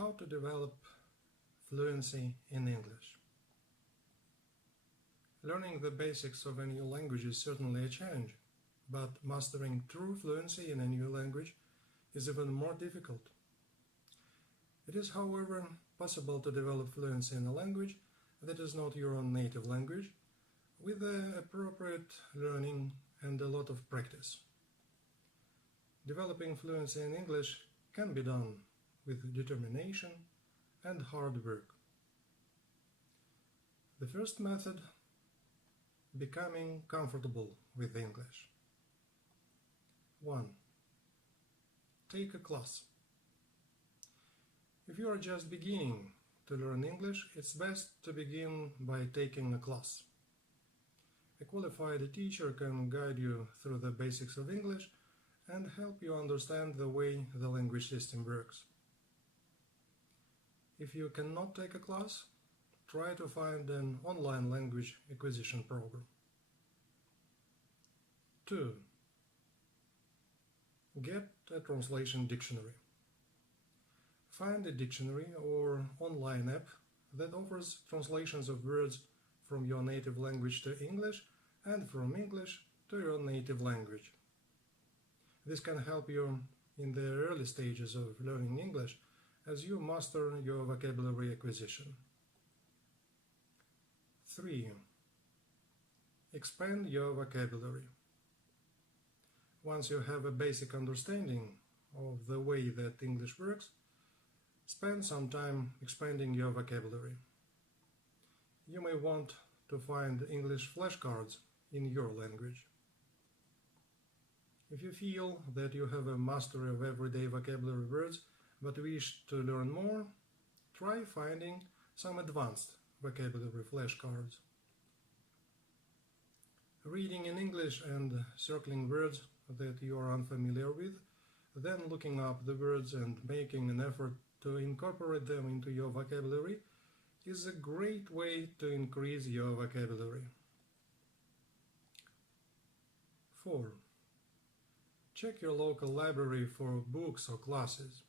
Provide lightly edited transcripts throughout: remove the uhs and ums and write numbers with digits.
How to develop fluency in English. Learning the basics of a new language is certainly a challenge, but mastering true fluency in a new language is even more difficult. It is, however, possible to develop fluency in a language that is not your own native language, with the appropriate learning and a lot of practice. Developing fluency in English can be done with determination and hard work. The first method: becoming comfortable with English. 1. Take a class. If you are just beginning to learn English, it's best to begin by taking a class. A qualified teacher can guide you through the basics of English and help you understand the way the language system works. If you cannot take a class, try to find an online language acquisition program. 2. Get a translation dictionary. Find a dictionary or online app that offers translations of words from your native language to English and from English to your native language. This can help you in the early stages of learning English as you master your vocabulary acquisition. 3. Expand your vocabulary. Once you have a basic understanding of the way that English works, spend some time expanding your vocabulary. You may want to find English flashcards in your language. If you feel that you have a mastery of everyday vocabulary words but wish to learn more, try finding some advanced vocabulary flashcards. Reading in English and circling words that you are unfamiliar with, then looking up the words and making an effort to incorporate them into your vocabulary is a great way to increase your vocabulary. 4. Check your local library for books or classes.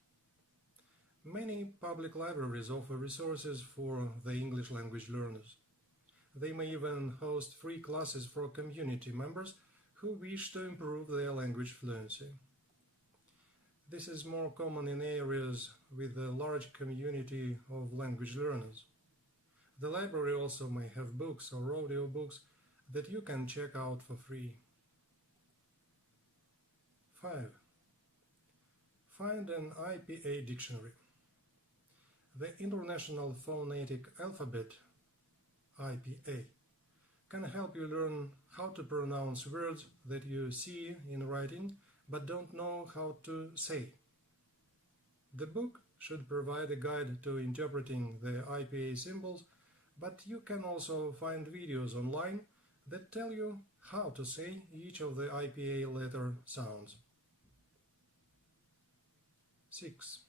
Many public libraries offer resources for the English language learners. They may even host free classes for community members who wish to improve their language fluency. This is more common in areas with a large community of language learners. The library also may have books or audiobooks that you can check out for free. 5. Find an IPA dictionary. The International Phonetic Alphabet, IPA, can help you learn how to pronounce words that you see in writing but don't know how to say. The book should provide a guide to interpreting the IPA symbols, but you can also find videos online that tell you how to say each of the IPA letter sounds. 6.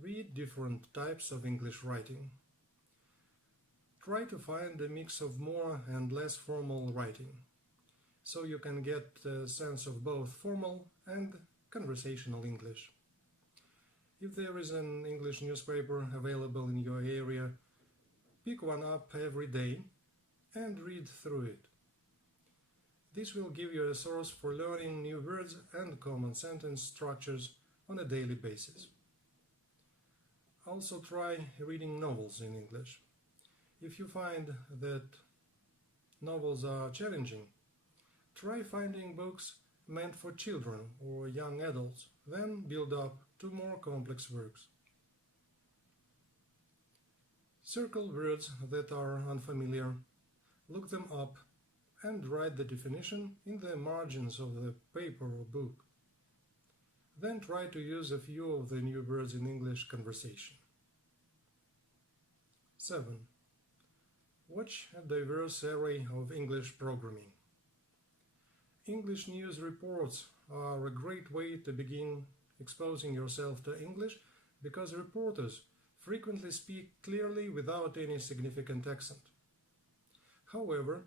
Read different types of English writing. Try to find a mix of more and less formal writing, so you can get a sense of both formal and conversational English. If there is an English newspaper available in your area, pick one up every day and read through it. This will give you a source for learning new words and common sentence structures on a daily basis. Also try reading novels in English. If you find that novels are challenging, try finding books meant for children or young adults, then build up to more complex works. Circle words that are unfamiliar, look them up, and write the definition in the margins of the paper or book. Then try to use a few of the new words in English conversation. 7. Watch a diverse array of English programming. English news reports are a great way to begin exposing yourself to English because reporters frequently speak clearly without any significant accent. However,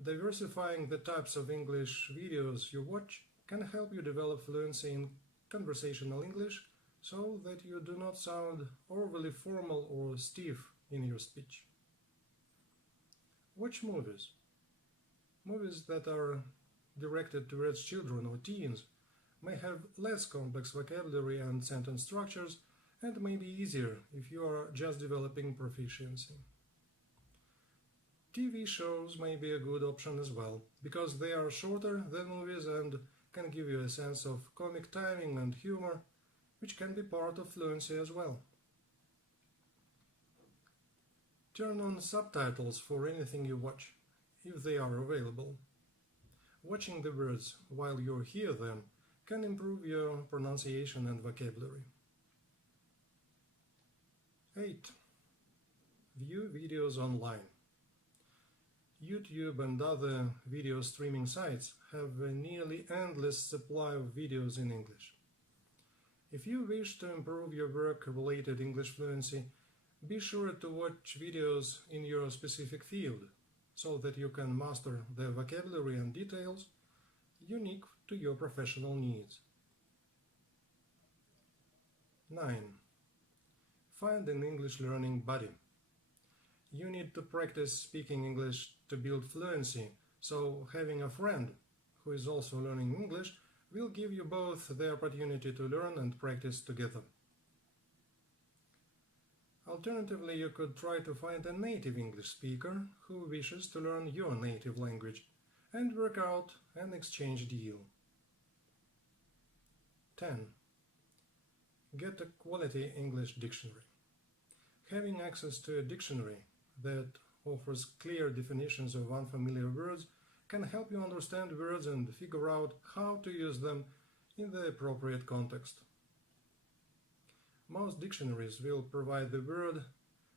diversifying the types of English videos you watch can help you develop fluency in conversational English so that you do not sound overly formal or stiff in your speech. Watch movies. Movies that are directed towards children or teens may have less complex vocabulary and sentence structures and may be easier if you are just developing proficiency. TV shows may be a good option as well, because they are shorter than movies and can give you a sense of comic timing and humor, which can be part of fluency as well. Turn on subtitles for anything you watch, if they are available. Watching the words while you hear them can improve your pronunciation and vocabulary. 8. View videos online. YouTube and other video streaming sites have a nearly endless supply of videos in English. If you wish to improve your work-related English fluency, be sure to watch videos in your specific field, so that you can master the vocabulary and details unique to your professional needs. 9. Find an English learning buddy. You need to practice speaking English to build fluency, so having a friend who is also learning English will give you both the opportunity to learn and practice together. Alternatively, you could try to find a native English speaker who wishes to learn your native language and work out an exchange deal. 10. Get a quality English dictionary. Having access to a dictionary that offers clear definitions of unfamiliar words can help you understand words and figure out how to use them in the appropriate context. Most dictionaries will provide the word,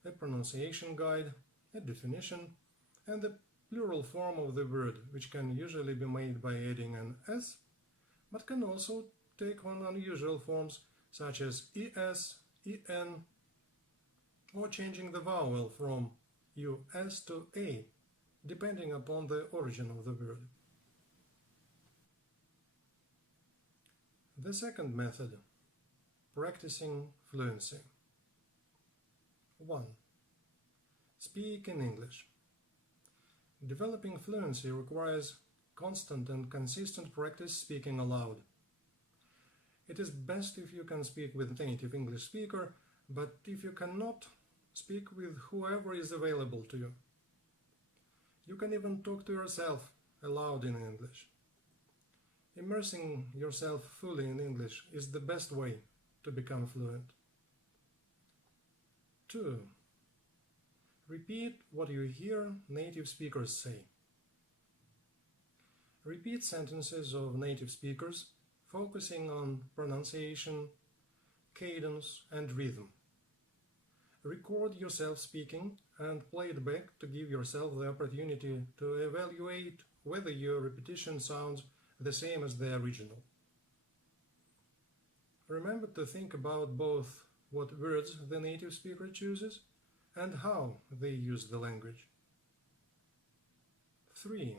a pronunciation guide, a definition, and the plural form of the word, which can usually be made by adding an s, but can also take on unusual forms such as es, en, or changing the vowel from us to a, depending upon the origin of the word. The second method, practicing fluency. 1. Speak in English. Developing fluency requires constant and consistent practice speaking aloud. It is best if you can speak with a native English speaker, but if you cannot, speak with whoever is available to you. You can even talk to yourself aloud in English. Immersing yourself fully in English is the best way to become fluent. 2. Repeat what you hear native speakers say. Repeat sentences of native speakers, focusing on pronunciation, cadence, and rhythm. Record yourself speaking and play it back to give yourself the opportunity to evaluate whether your repetition sounds the same as the original. Remember to think about both what words the native speaker chooses and how they use the language. 3.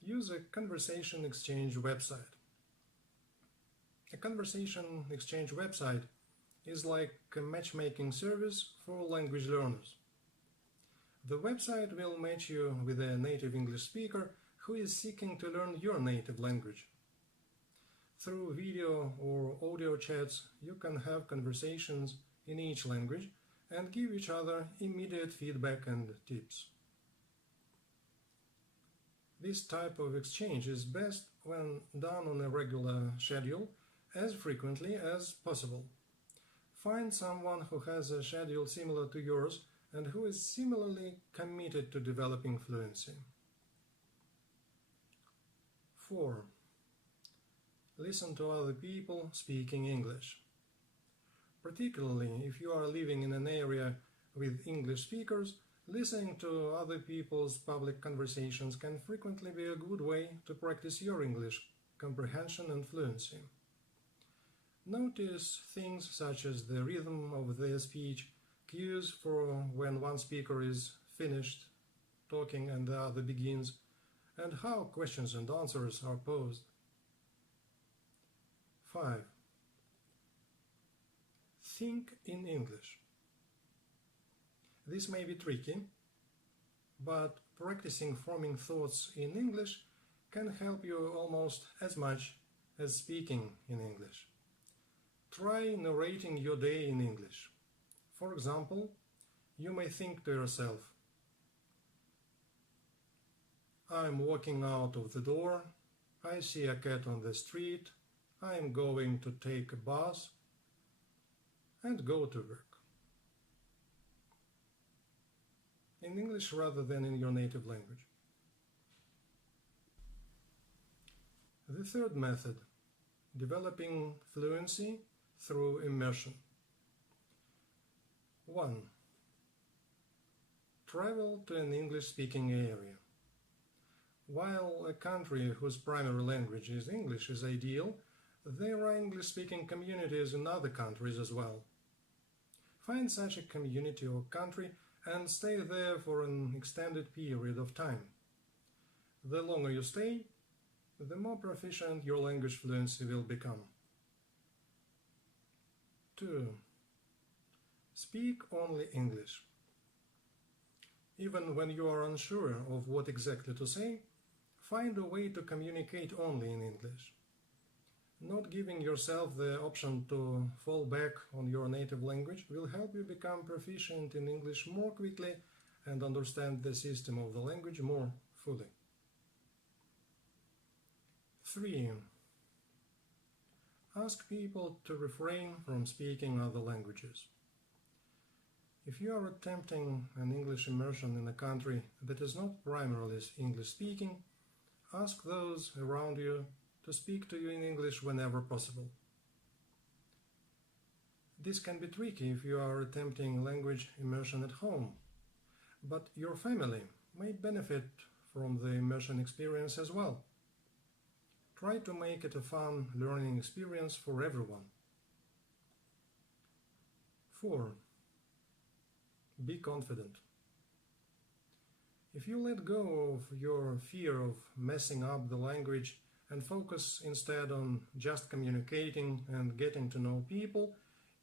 Use a conversation exchange website. A conversation exchange website is like a matchmaking service for language learners. The website will match you with a native English speaker who is seeking to learn your native language. Through video or audio chats, you can have conversations in each language and give each other immediate feedback and tips. This type of exchange is best when done on a regular schedule, as frequently as possible. Find someone who has a schedule similar to yours and who is similarly committed to developing fluency. 4. Listen to other people speaking English. Particularly if you are living in an area with English speakers, listening to other people's public conversations can frequently be a good way to practice your English comprehension and fluency. Notice things such as the rhythm of their speech, cues for when one speaker is finished talking and the other begins, and how questions and answers are posed. 5. think in English. This may be tricky, but practicing forming thoughts in English can help you almost as much as speaking in English. Try narrating your day in English. For example, you may think to yourself, I'm walking out of the door, I see a cat on the street, I am going to take a bus and go to work. In English rather than in your native language. The third method, developing fluency through immersion. 1. Travel to an English-speaking area. While a country whose primary language is English is ideal, there are English-speaking communities in other countries as well. Find such a community or country and stay there for an extended period of time. The longer you stay, the more proficient your language fluency will become. 2. Speak only English. Even when you are unsure of what exactly to say, find a way to communicate only in English. Not giving yourself the option to fall back on your native language will help you become proficient in English more quickly and understand the system of the language more fully. 3. Ask people to refrain from speaking other languages. If you are attempting an English immersion in a country that is not primarily English-speaking, ask those around you to speak to you in English whenever possible. This can be tricky if you are attempting language immersion at home, but your family may benefit from the immersion experience as well. Try to make it a fun learning experience for everyone. 4. Be confident. If you let go of your fear of messing up the language and focus instead on just communicating and getting to know people,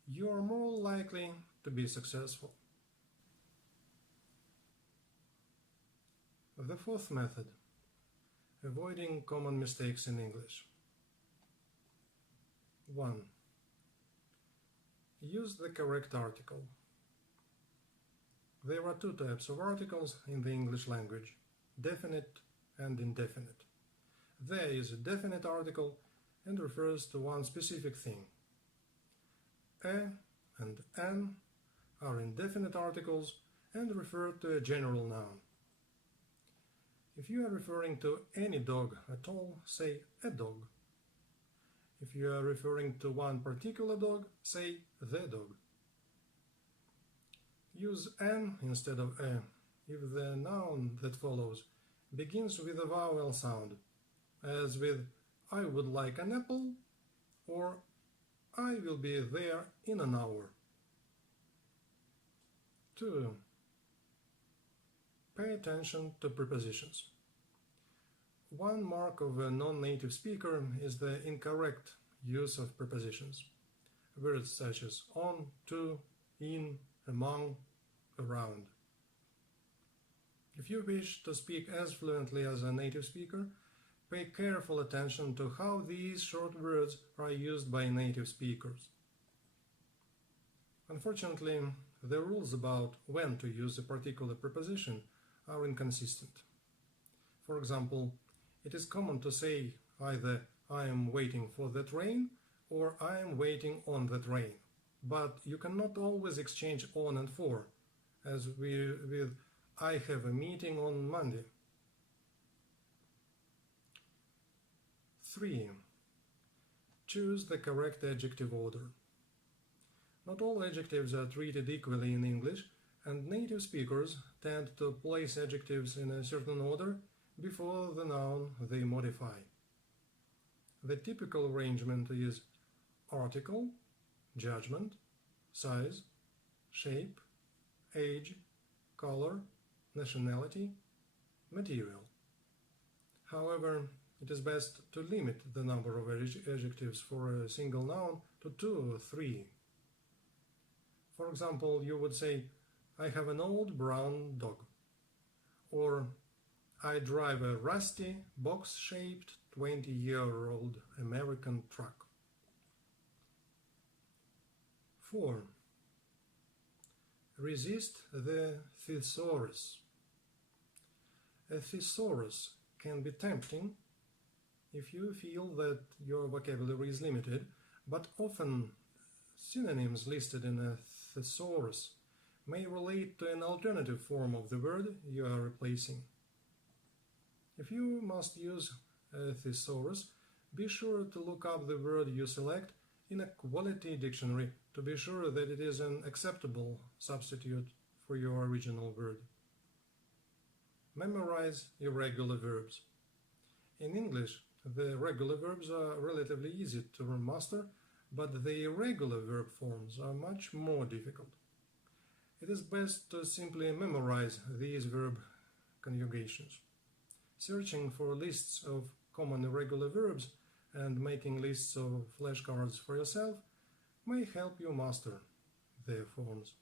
you are more likely to be successful. The fourth method, avoiding common mistakes in English. 1. Use the correct article. There are two types of articles in the English language, definite and indefinite. There is a definite article and refers to one specific thing. A and an are indefinite articles and refer to a general noun. If you are referring to any dog at all, say a dog. If you are referring to one particular dog, say the dog. Use an instead of a if the noun that follows begins with a vowel sound, as with I would like an apple or I will be there in an hour. 2. Pay attention to prepositions. One mark of a non-native speaker is the incorrect use of prepositions. Words such as on, to, in, among, around. If you wish to speak as fluently as a native speaker, pay careful attention to how these short words are used by native speakers. Unfortunately, the rules about when to use a particular preposition are inconsistent. For example, it is common to say either I am waiting for the train or I am waiting on the train, but you cannot always exchange on and for, as with I have a meeting on Monday. 3. Choose the correct adjective order. Not all adjectives are treated equally in English, and native speakers tend to place adjectives in a certain order before the noun they modify. The typical arrangement is article, judgment, size, shape, age, color, nationality, material. However, it is best to limit the number of adjectives for a single noun to 2 or 3. For example, you would say, I have an old brown dog. Or, I drive a rusty, box-shaped, 20-year-old American truck. 4. Resist the thesaurus. A thesaurus can be tempting if you feel that your vocabulary is limited, but often synonyms listed in a thesaurus may relate to an alternative form of the word you are replacing. If you must use a thesaurus, be sure to look up the word you select in a quality dictionary to be sure that it is an acceptable substitute for your original word. Memorize irregular verbs. In English, the regular verbs are relatively easy to master, but the irregular verb forms are much more difficult. It is best to simply memorize these verb conjugations. Searching for lists of common irregular verbs and making lists of flashcards for yourself may help you master their forms.